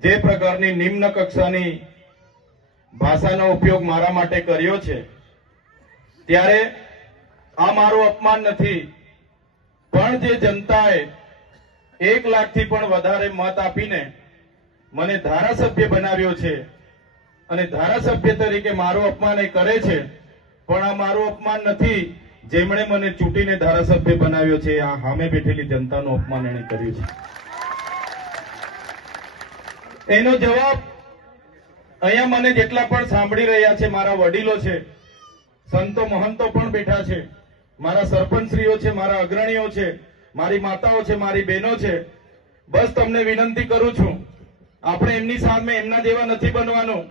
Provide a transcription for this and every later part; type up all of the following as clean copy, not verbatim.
જે પ્રકારની નિમ્ન કક્ષાની ભાષાનો ઉપયોગ મારા માટે કર્યો છે, ત્યારે આ મારું અપમાન નથી, પણ જે જનતાએ 1 લાખથી પણ વધારે મત આપીને મને ધારાસભ્ય બનાવ્યો છે અને ધારાસભ્ય તરીકે મારું અપમાન એ કરે છે, પણ આ મારું અપમાન નથી, જેમણે મને ચૂંટીને ધારાસભ્ય બનાવ્યો છે આ સામે બેઠેલી જનતાનું અપમાન એણે કર્યું છે। એનો જવાબ અહીંયા મને જેટલા પણ સાંભળી રહ્યા છે, મારા વડીલો છે, સંતો મહંતો પણ બેઠા છે, મારા સરપંચશ્રીઓ છે, મારા અગ્રણીઓ છે, મારી માતાઓ છે, મારી બહેનો છે, બસ તમને વિનંતી કરું છું, આપણે એમની સામે એમના જેવા નથી બનવાનું,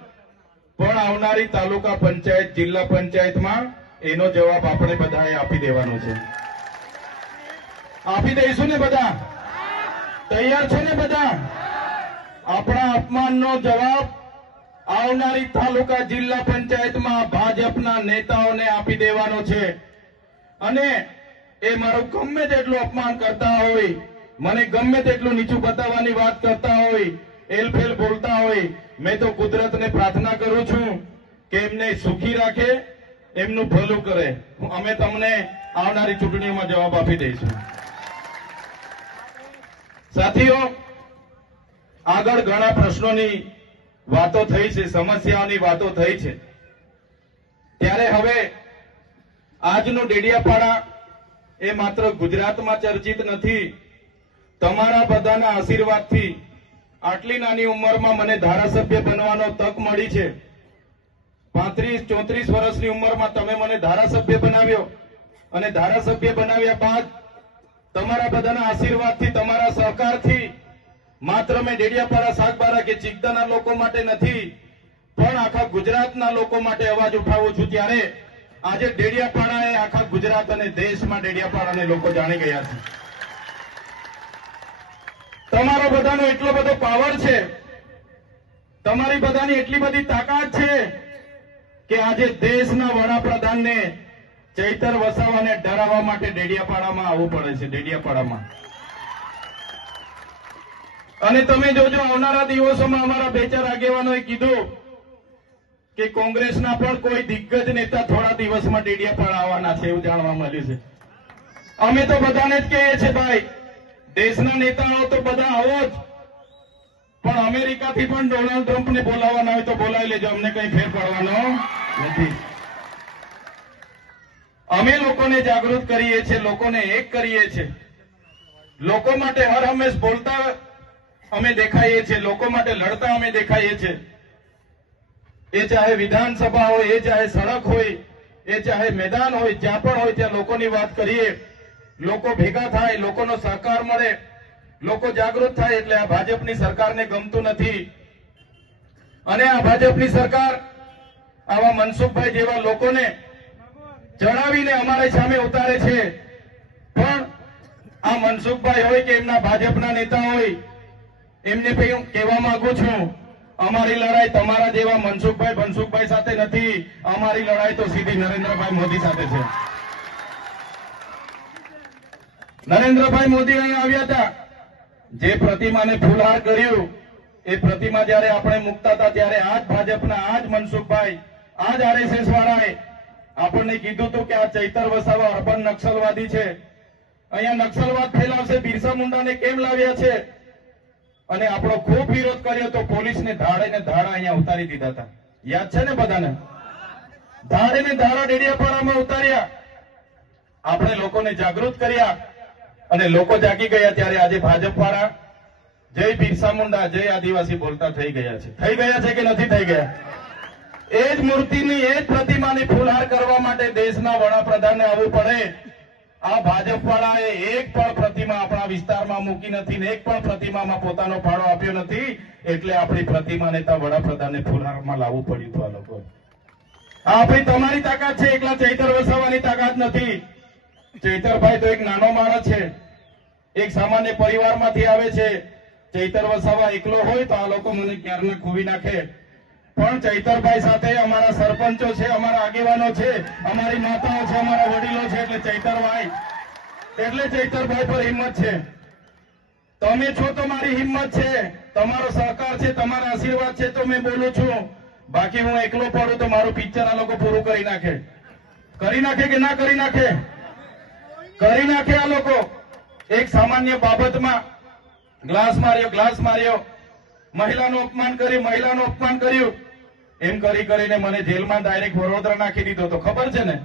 પણ આવનારી તાલુકા પંચાયત, જિલ્લા પંચાયતમાં એનો જવાબ આપણે બધાએ આપી દેવાનો છે। આપી દઈશું ને બધા? તૈયાર છે ને બધા? આપણા અપમાનનો જવાબ આવનારી તાલુકા જિલ્લા પંચાયતમાં ભાજપના નેતાઓને આપી દેવાનો છે। અને એ મારું ગમે તેટલું અપમાન કરતા હોય, મને ગમે તેટલું નીચું બતાવવાની વાત કરતા હોય, એલફેલ બોલતા હોય, મેં તો કુદરતને પ્રાર્થના કરું છું કે એમને સુખી રાખે, એમનું ભલું કરે। અમે તમને આવનારી ચૂંટણીઓમાં જવાબ આપી દઈશું। સાથીઓ, આગળ ઘણા પ્રશ્નોની વાતો થઈ છે, સમસ્યાઓની વાતો થઈ છે, ત્યારે હવે આજનું ડેડિયાપાડા એ માત્ર ગુજરાતમાં ચર્ચિત નથી। તમારા બધાના આશીર્વાદથી આટલી નાની ઉંમરમાં મને ધારાસભ્ય બનવાનો તક મળી છે। 35-34 વર્ષની ઉંમરમાં તમે મને ધારાસભ્ય બનાવ્યો અને ધારાસભ્ય બનાવ્યા બાદ તમારા બધાના આશીર્વાદથી, તમારા સહકારથી માત્ર મેં ડેડિયાપાડા, સાગબારા કે ચિકદાના લોકો માટે નથી, પણ આખા ગુજરાતના લોકો માટે અવાજ ઉઠાવું છું। ત્યારે આજે ડેડિયાપાડા એ આખા ગુજરાત અને દેશમાં ડેડિયાપાડાને લોકો જાણી ગયા છે। તમારો બધાનો એટલો બધો પાવર છે, તમારી બધાની એટલી બધી તાકાત છે કે આજે દેશના વડાપ્રધાનને ચૈતર વસાવાને ડરાવવા માટે ડેડિયાપાડામાં આવવું પડે છે। ડેડિયાપાડામાં અને તમે જોજો, આવનારા દિવસોમાં અમારા 2-4 આગેવાનોએ કીધું કે કોંગ્રેસના પણ કોઈ દિગ્ગજ નેતા થોડા દિવસમાં ડેડિયાપાડા આવવાના છે, એવું જાણવા મળ્યું છે। અમે તો બધાને જ કહીએ છીએ, ભાઈ દેશના નેતાઓ તો બધા આવો જ, પણ અમેરિકાથી પણ ડોનાલ્ડ ટ્રમ્પને બોલાવવાના હોય તો બોલાવી લેજો, અમને કઈ ફેર પડવાનો નથી। અમે લોકોને જાગૃત કરીએ છીએ, લોકોને એક કરીએ છીએ, લોકો માટે હર હંમેશ બોલતા અમે દેખાઈએ છીએ, લોકો માટે લડતા અમે દેખાઈએ છીએ। એ ચાહે વિધાનસભા હોય, એ ચાહે સડક હોય, એ ચાહે મેદાન હોય, જ્યાં પણ હોય ત્યાં લોકોની વાત કરીએ, લોકો ભેગા થાય, લોકોનો સહકાર મળે, લોકો જાગૃત થાય। એટલે આ ભાજપની સરકારને ગમતું નથી અને આ ભાજપની સરકાર આવા મનસુખભાઈ જેવા લોકોને જણાવીને અમારી સામે ઉતારે છે, પણ આ મનસુખભાઈ હોય કે એમના ભાજપના નેતા હોય, એમને હું કહેવા માંગુ છું, અમારી લડાઈ તમારા જેવા મનસુખભાઈ સાથે નથી, અમારી લડાઈ તો સીધી નરેન્દ્રભાઈ મોદી સાથે છે। નરેન્દ્રભાઈ મોદી અહીંયા આવ્યા હતા, જે પ્રતિમાને ફૂલહાર કર્યું, એ પ્રતિમા જયારે આપણે મૂકતા હતા ત્યારે આ જ ભાજપના, આ જ મનસુખભાઈ, આ જ આરએસએસ વાળાએ આપણને કીધું હતું કે આ ચૈતર વસાવા અર્બન નક્સલવાદી છે, અહીંયા નક્સલવાદ ફેલાવશે, બિરસા મુંડાને કેમ લાવ્યા છે, અને આપણો ખૂબ વિરોધ કર્યો તો પોલીસને ધાડે ને ધાડા અહીંયા ઉતારી દીધા હતા। યાદ છે ને બધાને? ધાડે ને ધાડા ડેડિયાપાડામાં ઉતાર્યા, આપણે લોકોને જાગૃત કર્યા અને લોકો જાગી ગયા। ત્યારે આજે ભાજપવાળા જય બિરસા મુંડા, જય આદિવાસી બોલતા થઈ ગયા છે। થઈ ગયા છે કે નથી થઈ ગયા? એ જ મૂર્તિની, એ જ પ્રતિમાની ફૂલહાર કરવા માટે દેશના વડાપ્રધાનને આવવું પડે। આ ભાજપવાળાએ એક પણ પ્રતિમા આપણા વિસ્તારમાં મૂકી નથી ને એક પણ પ્રતિમામાં પોતાનો ફાળો આપ્યો નથી, એટલે આપણી પ્રતિમાને ત્યાં વડાપ્રધાનને ફૂલહારમાં લાવવું પડ્યું હતું। આ લોકો આપણી તમારી તાકાત છે, એકલા ચૈતર વસાવાની તાકાત નથી। ચૈતરભાઈ તો એક નાનો માણસ છે, એક સામાન્ય પરિવારમાંથી આવે છે। ચૈતર વસાવા એકલો હોય તો આ લોકો મને ક્યારના ખોવી નાખે, પણ ચૈતરભાઈ સાથે અમારા સરપંચો છે, અમારા આગેવાનો છે, અમારી માતાઓ છે, અમારા વડીલો છે, એટલે ચૈતરભાઈ પર હિંમત છે। તમે છો તો મારી હિંમત છે, તમારો સહકાર છે, તમારા આશીર્વાદ છે તો મેં બોલું છું. બાકી હું એકલો પડું તો મારું પિક્ચર આ લોકો પૂરું કરી નાખે કે ના કરી નાખે? કરી નાખે આ લોકો. એક સામાન્ય બાબતમાં ગ્લાસ માર્યો, મહિલાનું અપમાન કર્યું, એમ કરીને મને જેલમાં ડાયરેક્ટ વડોદરા નાખી દીધો. તો ખબર છે ને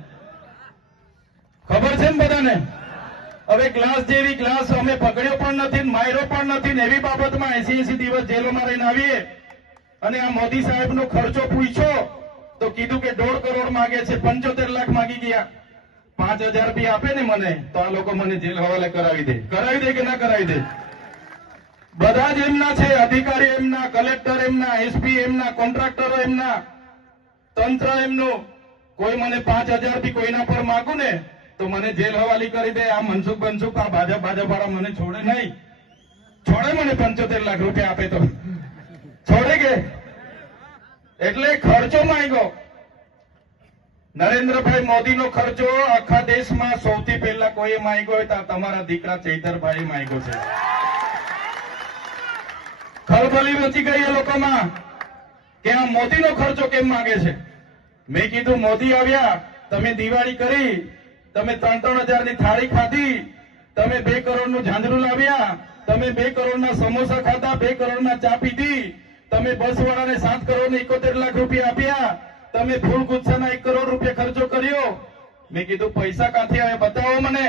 બધાને? હવે ગ્લાસ અમે પકડ્યો પણ નથી, માર્યો પણ નથી. એવી બાબતમાં 80 દિવસ જેલમાં રહીને આવીએ અને આ મોદી સાહેબનો ખર્ચો પૂછ્યો તો કીધું કે 1.5 કરોડ માંગે છે, 75 લાખ માંગી ગયા. 5,000 રૂપિયા આપે ને મને તો આ લોકો મને જેલ હવાલે કરાવી દે કે ના કરાવી દે? બધા જ એમના છે, અધિકારી એમના, કલેક્ટર એમના, એસપી એમના, કોન્ટ્રાક્ટરો એમના, તંત્ર એમનું. કોઈ મને 5,000 થી કોઈના પર માગું ને તો મને જેલ હવાલી કરી દે. આ મનસુખ આ ભાજપ વાળા મને છોડે નહીં. છોડે મને 75 લાખ રૂપિયા આપે તો છોડે કે? એટલે ખર્ચો માંગ્યો. નરેન્દ્રભાઈ મોદીનો ખર્ચો આખા દેશમાં સૌથી પહેલા કોઈ માંગ્યો હોય તો તમારા દીકરા ચૈતરભાઈ માંગ્યો છે. ખળબળી મચી ગઈ એ લોકોમાં કે આ મોદીનો ખર્ચો કેમ માંગે છે. મેં કીધું મોદી આવ્યા, તમે દિવાળી કરી, તમે 3,000 ની થાળી ખાધી, તમે 2 કરોડનું ઝાંઝરું લાવ્યા, તમે 2 કરોડના સમોસા ખાધા, 2 કરોડના ચા પીધી, તમે બસવાળાને 7 કરોડ ને 71 લાખ રૂપિયા આપ્યા, તમે ફૂલ ગુચ્છાના 1 કરોડ રૂપિયા ખર્ચો કર્યો. મેં કીધું પૈસા ક્યાંથી આવે બતાવો મને.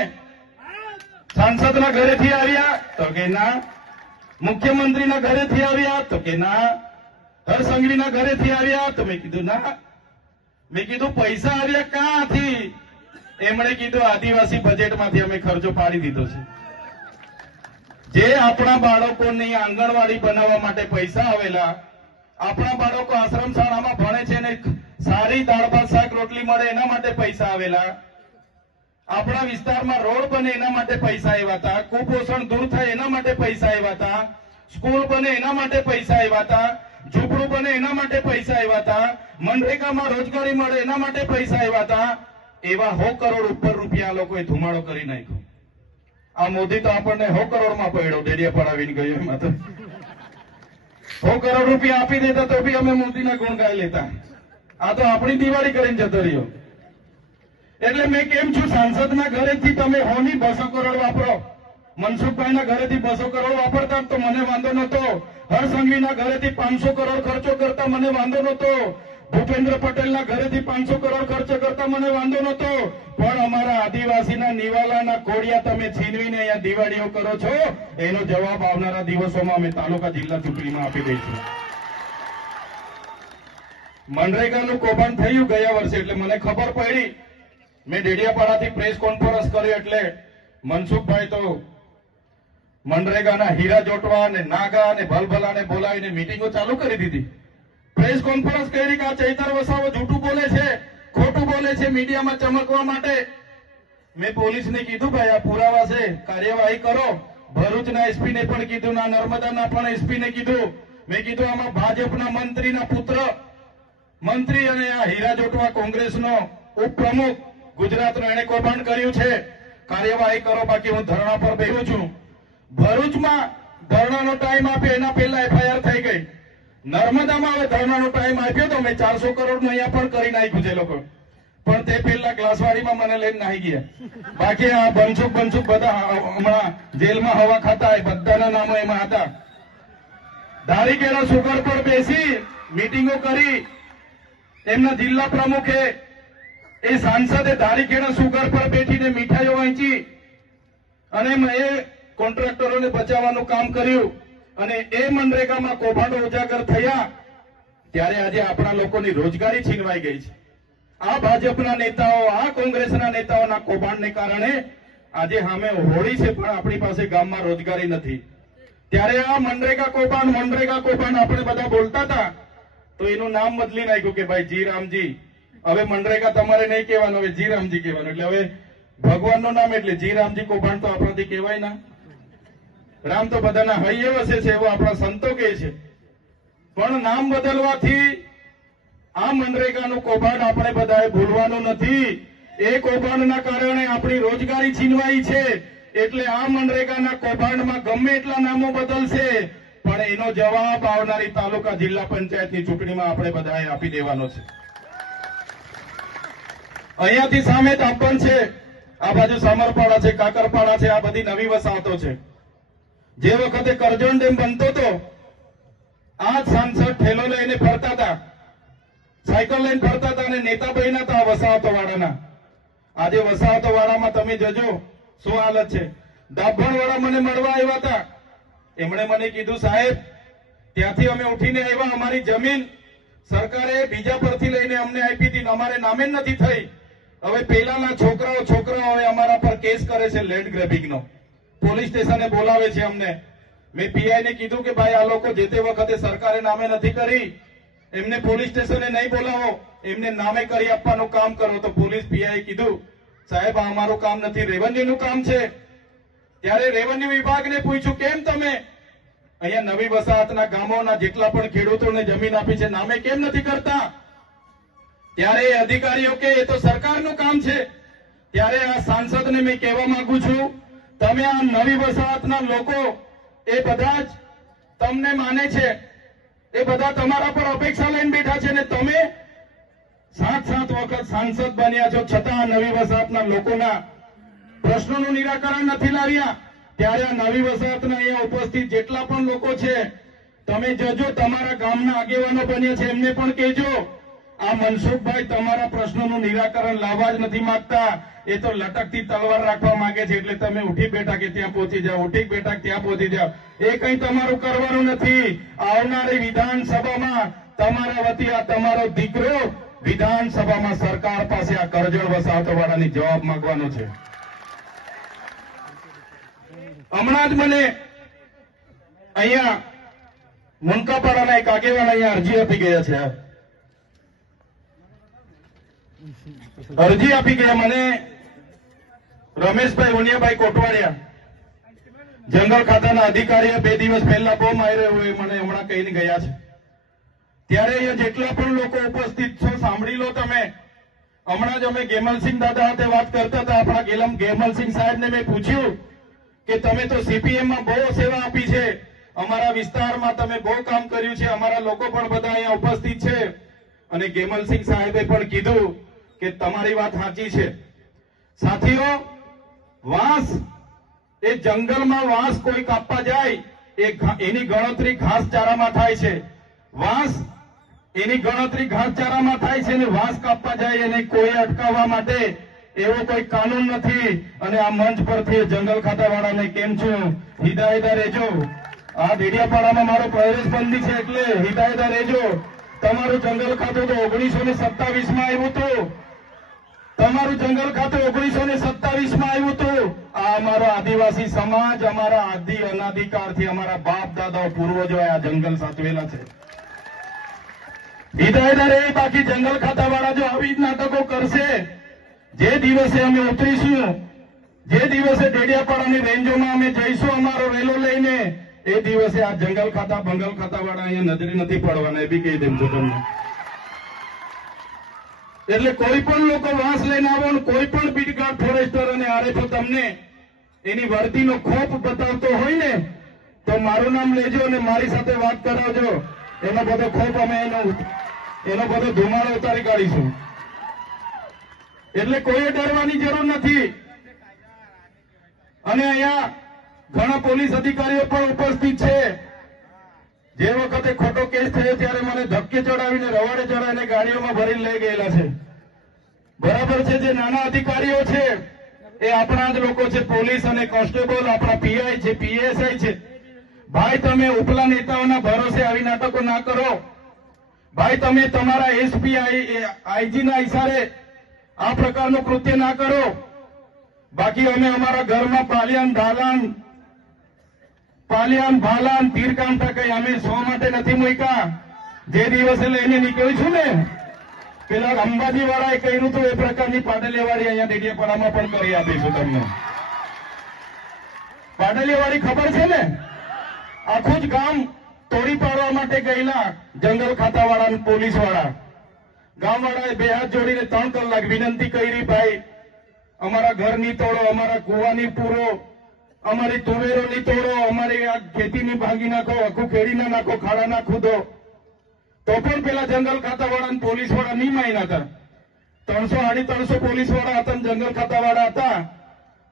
સાંસદના ઘરેથી આવ્યા તો કે ના, મુખ્યમંત્રીના ઘરેથી આવ્યા તો કે ના, હરસંઘવીના ઘરેથી આવ્યા તો મેં કીધું ના. મેં કીધું પૈસા આવ્યા ક્યાંથી? એમણે કીધું આદિવાસી બજેટમાંથી અમે ખર્ચો પાડી દીધો છે. જે આપણા બાળકોની આંગણવાડી બનાવવા માટે પૈસા આવેલા, આપણા બાળકો આશ્રમ શાળામાં ભણે છે ને સારી દાળ ભાત શાક રોટલી મળે એના માટે પૈસા આવેલા, આપણા વિસ્તારમાં રોડ બને એના માટે પૈસા આવ્યા હતા, કુપોષણ દૂર થાય એના માટે પૈસા આવ્યા હતા, સ્કૂલ બને એના માટે પૈસા આવ્યા હતા, ઝૂંપડું બને એના માટે પૈસા આવ્યા હતા, મનરેગામાં રોજગારી મળે એના માટે પૈસા આવ્યા હતા. એવા 100 કરોડ ઉપર રૂપિયા લોકોએ ધુમાડો કરી નાખ્યો. આ મોદી તો આપણને 100 કરોડમાં પડ્યો, ડેડિયા પડાવીને ગયો. એમાં તો 100 કરોડ રૂપિયા આપી દેતા તો બી અમે મોદીના ગુણ ગાઈ લેતા. આ તો આપણી દિવાળી કરીને જતો રહ્યો. એટલે મેં કેમ છું, સાંસદના ઘરેથી તમે 200 કરોડ વાપરો, મનસુખભાઈના ઘરેથી 200 કરોડ વાપરતા તો મને વાંધો નતો, હરસંઘવીના ઘરેથી 500 કરોડ ખર્ચો કરતા મને વાંધો નતો, ભૂપેન્દ્ર પટેલના ઘરેથી 500 કરોડ ખર્ચ કરતા મને વાંધો નતો. પણ અમારા આદિવાસીના નિવાલાના કોડિયા તમે છીનવીને અહીંયા દિવાળીઓ કરો છો, એનો જવાબ આવનારા દિવસોમાં અમે તાલુકા જિલ્લા ચૂંટણીમાં આપી દઈશું. મનરેગાનું કૌભાંડ થયું ગયા વર્ષે એટલે મને ખબર પડી. મેં ડેડિયાપાડાથી પ્રેસ કોન્ફરન્સ કર્યો એટલે મનસુખભાઈ તો મનરેગાના હીરા જોટવા અને નાગા અને ભલભલાને બોલાવીને મીટિંગો ચાલુ કરી દીધી. પ્રેસ કોન્ફરન્સ કરી કે આ ચૈતર વસાવો જૂઠું બોલે છે, ખોટું બોલે છે મીડિયામાં ચમકવા માટે. મેં પોલીસને કીધું ભાઈ આ પુરાવા છે, કાર્યવાહી કરો. ભરૂચના એસપીને પણ કીધું, ના નર્મદાના પણ એસપીને કીધું. મેં કીધું આમાં ભાજપના મંત્રીના પુત્ર મંત્રી અને આ હીરા જોટવા કોંગ્રેસનો ઉપપ્રમુખ ગુજરાતનો એને કૌભાંડ કર્યું છે, કાર્યવાહી કરો, બાકી હું ધરણા પર બેહું છું. ભરૂચમાં ધરણાનો ટાઈમ આપ્યો એના પહેલા એફઆઈઆર થઈ ગઈ. નર્મદામાં હવે ધરણાનો ટાઈમ આપ્યો તો મેં 400 કરોડનું અહીંયા પણ કરી નાખ્યું છે લોકો. પણ તે પહેલા ગ્લાસવાડીમાં મને લઈને નાહી ગયા. બાકી આ બનસુખ બધા હમણાં જેલમાં હવા ખાતા એ બધાના નામો એમાં હતા. ધારીકેના સુગર પર બેસી મીટિંગો કરી. એમના જિલ્લા પ્રમુખે એ સાંસદે ધારીકેના સુગર પર બેઠીને મીઠાઈઓ વહેંચી અને એ કોન્ટ્રાક્ટરોને બચાવવાનું કામ કર્યું. અને એ મનરેગામાં કૌભાંડો ઉજાગર થયા ત્યારે આજે આપણા લોકોની રોજગારી છીનવાઈ ગઈ છે. આ ભાજપના નેતાઓ, આ કોંગ્રેસના નેતાઓના કૌભાંડને કારણે આજે સામે હોળી છે પણ આપણી પાસે ગામમાં રોજગારી નથી. ત્યારે આ મનરેગા કૌભાંડ આપણે બધા બોલતા હતા તો એનું નામ બદલી નાખ્યું કે ભાઈ જી રામજી. હવે મનરેગા તમારે નહીં કહેવાનું, હવે જી રામજી કહેવાનું. એટલે હવે ભગવાનનું નામ એટલે જી રામજી કૌભાંડ તો આપણાથી કહેવાય ના. રામ તો બધાના હૈયે વસે છે એવું આપણા સંતો કહે છે. પણ નામ બદલવાથી આ મનરેગાનું કૌભાંડ આપણે બધાએ ભૂલવાનું નથી. એ કૌભાંડના કારણે આપણી રોજગારી છીનવાઈ છે. એટલે આ મનરેગાના કૌભાંડમાં ગમે એટલા નામો બદલશે, પણ એનો જવાબ આવનારી તાલુકા જિલ્લા પંચાયતની ચૂંટણીમાં આપણે બધાએ આપી દેવાનો છે. અહીંયાથી સામે તાપણ છે, આ બાજુ સામરપાડા છે, કાકરપાડા છે, આ બધી નવી વસાહતો છે. જે વખતે કરજણ ડેમ બનતો હતો, આ સાંસદ ઠેલો લઈને ફરતા હતા, સાયકલ લઈને ફરતા હતા અને નેતા બન્યા હતા વસાહતો વાળાના. આજે વસાહતો વાળામાં તમે જજો શું હાલત છે. દાભણ વાળા મને મળવા આવ્યા હતા, એમણે મને કીધું સાહેબ ત્યાંથી અમે ઉઠીને આવ્યા, અમારી જમીન સરકારે બીજા પરથી લઈને અમને આપી હતી, અમારે નામે જ નથી થઈ. હવે પેલાના છોકરાઓ હવે અમારા પર કેસ કરે છે લેન્ડ ગ્રેબિંગનો, પોલીસ સ્ટેશને બોલાવે છે અમને. મેં પીઆઈ ને કીધું કે ભાઈ આ લોકો જે તે વખતે સરકારે નામે નથી કરી, એમને પોલીસ સ્ટેશને નહીં બોલાવો, એમને નામે કરી આપવાનું કામ કરો. તો પોલીસ પીઆઈ કીધું સાહેબ આ અમારું કામ નથી, રેવન્યુનું કામ છે. ત્યારે રેવન્યુ વિભાગને પૂછ્યું કેમ તમે અહીંયા નવી વસાહતના ગામોના જેટલા પણ ખેડૂતોને જમીન આપી છે નામે કેમ નથી કરતા? ત્યારે એ અધિકારીઓ કે એ તો સરકારનું કામ છે. ત્યારે આ સાંસદને મેં કહેવા માંગુ છું, તમે આ નવી વસાહતના લોકો એ બધા જ તમને માને છે, એ બધા તમારા પર અપેક્ષા લઈને બેઠા છે, ને તમે 7 વખત સાંસદ બન્યા છો છતાં આ નવી વસાહતના લોકોના પ્રશ્નોનું નિરાકરણ નથી લાવ્યા. ત્યારે આ નવી વસાહતના અહીંયા ઉપસ્થિત જેટલા પણ લોકો છે, તમે જજો, તમારા ગામના આગેવાનો બન્યા છે એમને પણ કહેજો, આ મનસુખભાઈ તમારા પ્રશ્નોનું નિરાકરણ લાવવા જ નથી માંગતા, એ તો લટકતી તલવાર રાખવા માંગે છે. એટલે તમે ઉઠી બેઠા કે ત્યાં પહોંચી જાઓ, ઉઠી બેઠા કે ત્યાં પહોંચી જાઓ, એ કંઈ તમારું કરવાનું નથી. આવનારી વિધાનસભામાં તમારા વતી આ તમારો દીકરો વિધાનસભામાં સરકાર પાસે આ કરજણ વસાહતો વાળાની જવાબ માંગવાનો છે. હમણાં જ મને અહીંયા મુનકાપાડાના એક આગેવાન અહીંયા અરજી આપી ગયા છે, અરજી આપી ગયા મને રમેશભાઈ ઉનિયાભાઈ કોટવાડિયા, જંગલ ખાતાના અધિકારીએ 2 દિવસ પહેલા બહુ માર્યો હોય મને હમણાં કહીને ગયા છે. ત્યારે અહીંયા જેટલા પણ લોકો ઉપસ્થિત છો સાંભળી લો તમે. હમણાં જ અમે ગેમલસિંહ દાદા સાથે વાત કરતા હતા, આપણા ગેમલસિંહ સાહેબને મેં પૂછ્યું કે તમે તો સીપીએમમાં બહુ સેવા આપી છે, અમારા વિસ્તારમાં તમે બહુ કામ કર્યું છે, અમારા લોકો પણ બધા અહીંયા ઉપસ્થિત છે. અને ગેમલસિંહ સાહેબે પણ કીધું કે તમારી વાત સાચી છે. સાથીઓ, વાંસ એ જંગલમાં વાંસ કોઈ કાપવા જાય એની ગણતરી ઘાસચારામાં થાય છે. વાંસ એની ગણતરી ઘાસચારામાં થાય છે, અને વાંસ કાપવા જાય એને કોઈ અટકાવવા માટે એવો કોઈ કાનૂન નથી. અને આ મંચ પરથી જંગલ ખાતા વાળાને કેમ છું હિદાયતદાર રહેજો. આ ડેડિયાપાડામાં મારો પ્રવેશબંધી છે એટલે હિદાયતદાર રહેજો. તમારું જંગલ ખાતું તો 1927માં આવ્યું હતું, તમારું જંગલ ખાતું 1927માં આવ્યું હતું. આ અમારો આદિવાસી સમાજ, અમારા આદિ અનાધિકારથી અમારા બાપ દાદાઓ પૂર્વજો આ જંગલ સાચવેલા છે. હિદાયતદાર એ બાકી જંગલ ખાતા વાળા જો આવી જ નાટકો કરશે, જે દિવસે અમે ઉતરીશું, જે દિવસે ડેડિયાપાડાની રેન્જોમાં અમે જઈશું અમારો રેલો લઈને, એ દિવસે આ જંગલ ખાતા બંગલ ખાતા વાળા અહીંયા નજરે નથી પડવાના, એ બી કહી દેમ છું તમને. એટલે કોઈ પણ લોકો વાંસ લઈને આવો, કોઈ પણ બીટગાર્ડ ફોરેસ્ટર અને આરએફઓ તમને એની વર્દીનો ખોફ બતાવતો હોય ને તો મારું નામ લેજો અને મારી સાથે વાત કરાવજો. એનો બધો ખોફ અમે એનો બધો ધુમાડો ઉતારી કાઢીશું. એટલે કોઈએ ડરવાની જરૂર નથી. અને અહીંયા ઘણા પોલીસ અધિકારીઓ પણ ઉપસ્થિત છે. જે વખતે ખોટો કેસ થયો ત્યારે મને ધક્કે ચડાવીને રવાડે ચડાવીને ગાડીઓમાં ભરીને લઈ ગયેલા છે. બરાબર છે, જે નાના અધિકારીઓ છે એ આપણા જ લોકો છે, પોલીસ અને કોન્સ્ટેબલ, આપણા પીઆઈ છે, પીએસઆઈ છે. ભાઈ તમે ઉપલા નેતાઓના ભરોસે આવી નાટકો ના કરો. ભાઈ તમે તમારા એસપી આઈજીના ઇશારે આ પ્રકારનું કૃત્ય ના કરો. બાકી અમે અમારા ઘરમાં પાલિયાન ભાલાન તીરકામઠા કઈ અમે શો માટે નથી મૂક્યા. જે દિવસે લઈને નીકળીશું ને પેલા અંબાજી વાળાએ કહ્યું હતું એ પ્રકારની પાટલીવાળી અહીંયા ડેડિયાપાડામાં પણ કરી આપીશું તમને. પાટલીવાળી ખબર છે ને, આખું જ ગામ તોડી પાડવા માટે ગયેલા જંગલ ખાતા વાળા પોલીસ વાળા. ગામ વાળાએ 2 હાથ જોડીને 3 કલાક વિનંતી કરી, ભાઈ અમારા ઘર ની તોડો, અમારા કુવાની પૂરો, અમારી તુવેરોની તોડો, અમારી આ ખેતીની ભાંગી નાખો, આખું ખેડી ના નાખો, ખાડા ના ખુદો, તો પણ પેલા જંગલ ખાતાવાળા પોલીસ વાળા નહીં માન્યા હતા. 300-350 પોલીસ વાળા હતા, જંગલ ખાતાવાળા હતા.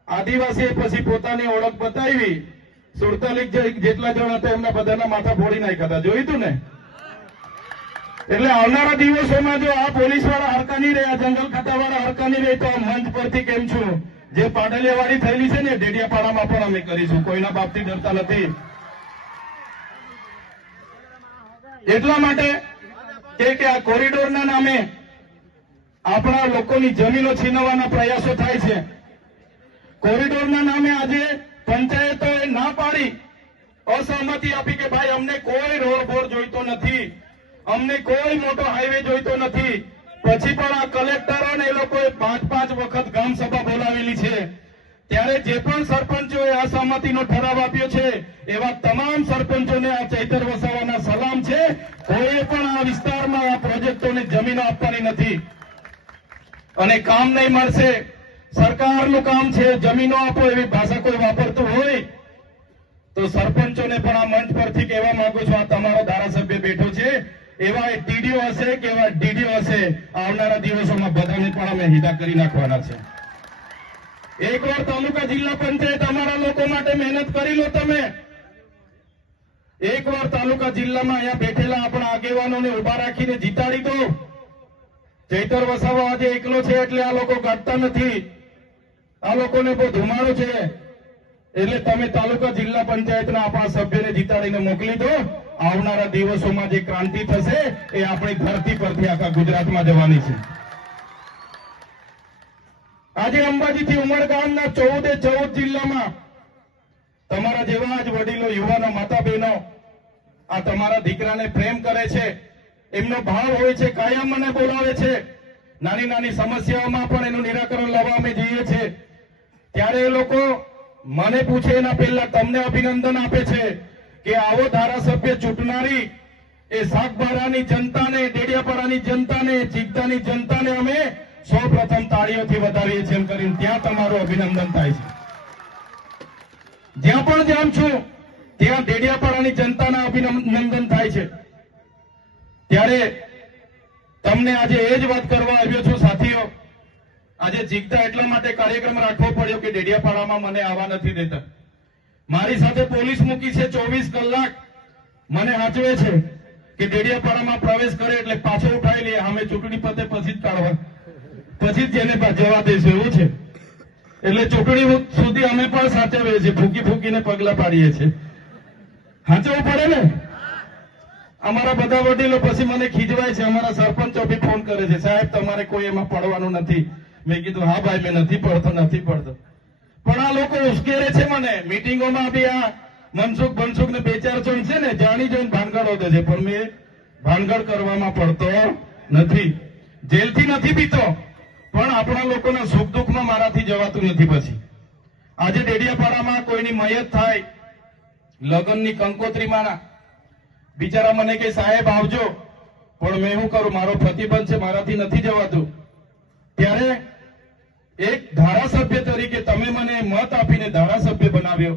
આદિવાસીએ પછી પોતાની ઓળખ બતાવી, 47 જેટલા જણ હતા એમના બધાના માથા ફોડી નાખ્યા હતા. જોયું તું ને? એટલે આવનારા દિવસોમાં જો આ પોલીસ વાળા હરકા નહીં રહે, આ જંગલ ખાતાવાળા હરકા નહીં રહે, તો આ મંચ પરથી કેમ છું, જે પાડલિયાવાડી થયેલી છે ને ડેડિયાપાડામાં પણ અમે કરીશું. કોઈના બાપથી ડરતા નથી. એટલા માટે કે આ કોરિડોરના નામે આપણા લોકોની જમીનો છીનવવાના પ્રયાસો થાય છે. કોરિડોરના નામે આજે પંચાયતોએ ના પાડી, અસહમતિ આપી કે ભાઈ અમને કોઈ રોડ બોર જોઈતો નથી, અમને કોઈ મોટો હાઈવે જોઈતો નથી. પછી પણ આ કલેક્ટરો ને એ લોકોએ 5-5 વખત ગ્રામ સભા બોલાવેલી છે. ત્યારે જે પણ સરપંચોએ અસહમતિનો ઠરાવ આપ્યો છે એવા તમામ સરપંચોને આ ચૈતર વસાવાના સલામ છે. કોઈ પણ આ વિસ્તારમાં આ પ્રોજેક્ટોને જમીનો આપવાની નથી અને કામ નહીં મળશે. સરકારનું કામ છે, જમીનો આપો એવી ભાષા કોઈ વાપરતું હોય તો સરપંચોને પણ આ મંચ પરથી કહેવા માંગુ છું, આ તમારો ધારાસભ્ય બેઠો છે, એવા ટીડીઓ હશે કે એવા ડીડીઓ હશે, આવનારા દિવસોમાં બધાને પણ અમે હિતા કરી નાખવાના છે. એકવાર તાલુકા જિલ્લા પંચાયત અમારા લોકો માટે મહેનત કરી લો. તમે એકવાર તાલુકા જિલ્લામાં અહીંયા બેઠેલા આપણા આગેવાનોને ઉભા રાખીને જીતાડી દો. ચૈતર વસાવા આજે એકલો છે એટલે આ લોકો કાઢતા નથી, આ લોકોને બહુ ધુમાડો છે. એટલે તમે તાલુકા જિલ્લા પંચાયતના આપણા સભ્યને જીતાડીને મોકલી દો. આવનારા દિવસોમાં જે ક્રાંતિ થશે એ આપણી ધરતી પરથી આખા ગુજરાતમાં જવાની છે. આજે અંબાજીથી ઉમરગામના 14 જિલ્લામાં તમારા જેવા જ વડીલો, યુવાનો, માતા બહેનો આ તમારા દીકરાને પ્રેમ કરે છે, એમનો ભાવ હોય છે, કાયમ મને બોલાવે છે. નાની નાની સમસ્યાઓમાં પણ એનું નિરાકરણ લાવવા અમે જઈએ છીએ. ત્યારે એ લોકો મને પૂછે એના પહેલા તમને અભિનંદન આપે છે કે આવો ધારાસભ્ય ચૂંટનારી એ સાગબારાની જનતાને, ડેડિયાપાડાની જનતાને, ચીગદાની જનતાને અમે સૌપ્રથમ તાળીઓથી વધાવીએ છીએ એમ કરીને ત્યાં તમારું અભિનંદન થાય છે. જ્યાં પણ જામ છું ત્યાં ડેડિયાપાડાની જનતાના અભિનંદન થાય છે. ત્યારે તમને આજે એ જ વાત કરવા આવ્યો છું સાથીઓ. આજે જીગદા એટલા માટે કાર્યક્રમ રાખવો પડ્યો કે ડેડિયાપાડામાં મને આવવા નથી દેતા. મારી સાથે પોલીસ મૂકી છે, 24 કલાક મને સાચવે છે કે ડેડિયાપાડામાં પ્રવેશ કરે એટલે પાછો ઉઠાવી લઈએ, અમે ચૂંટણી પતે પછી જ કાઢવા, પછી જ જેને જવા દઈશું એવું છે. એટલે ચૂંટણી સુધી અમે પણ સાચવીએ છીએ, ફૂકી ફૂકીને પગલા પાડીએ છીએ. સાચવવું પડે ને. અમારા બધા વડીલો પછી મને ખીજવાય છે, અમારા સરપંચો બી ફોન કરે છે, સાહેબ તમારે કોઈ એમાં પડવાનું નથી. મેં કીધું હા ભાઈ મેં નથી પડતો. પણ આ લોકો ઉશ્કેરે છે મને. મીટિંગોમાં બી આ મનસુખ ને 2-4 જણ છે ને જાણી જોઈને ભાનગડ હોતે છે, પણ મેં ભાનગડ કરવામાં પડતો નથી. જેલથી નથી પીતો, પણ આપણા લોકોના સુખ દુઃખમાં મારાથી જવાતું નથી. પછી આજે ડેડિયાપાડામાં કોઈની મયત થાય, લગ્નની કંકોત્રીમાં, બિચારા મને કે સાહેબ આવજો, પણ મેં શું કરું, મારો પ્રતિબંધ છે, મારાથી નથી જવાતું. ત્યારે એક ધારાસભ્ય તરીકે તમે મને મત આપીને ધારાસભ્ય બનાવ્યો.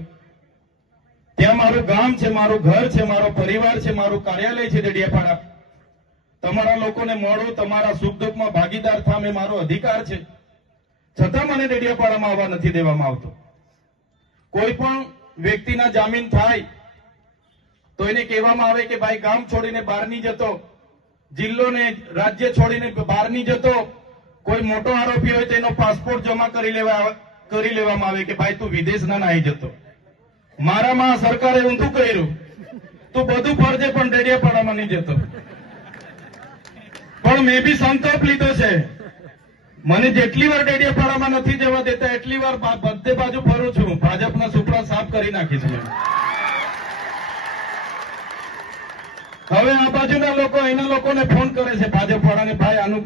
ત્યાં મારું ગામ છે, મારું ઘર છે, મારો પરિવાર છે, મારું કાર્યાલય છે ડેડિયાપાડા. તમારા લોકોને મળું, તમારા સુખ દુઃખમાં ભાગીદાર થામે મારો અધિકાર છે. છતાં મને ડેડિયાપાડામાં આવવા નથી દેવામાં આવતો. કોઈ પણ વ્યક્તિના જામીન થાય તો એને કહેવામાં આવે કે ભાઈ ગામ છોડીને બહાર નહીં જતો, જિલ્લો ને રાજ્ય છોડીને બહાર નહીં જતો. કોઈ મોટો આરોપી હોય તો એનો પાસપોર્ટ જમા કરી લેવામાં આવે કે ભાઈ તું વિદેશ ના નાહી જતો. મારામાં સરકારે ઊંધું કર્યું, તું બધું ફરજે પણ ડેડિયાપાડામાં નહીં જતો. પણ મેં બી સંકલ્પ લીધો છે, મને જેટલી વાર ડેડિયાપાડામાં નથી જવા દેતા એટલી વાર બધે બાજુ ફરું છું. ભાજપના સુપડા સાફ કરી નાખીશ મેં. હવે આ બાજુના લોકો એના લોકોને ફોન કરે છે ભાજપ વાળાને, ભાઈ આનું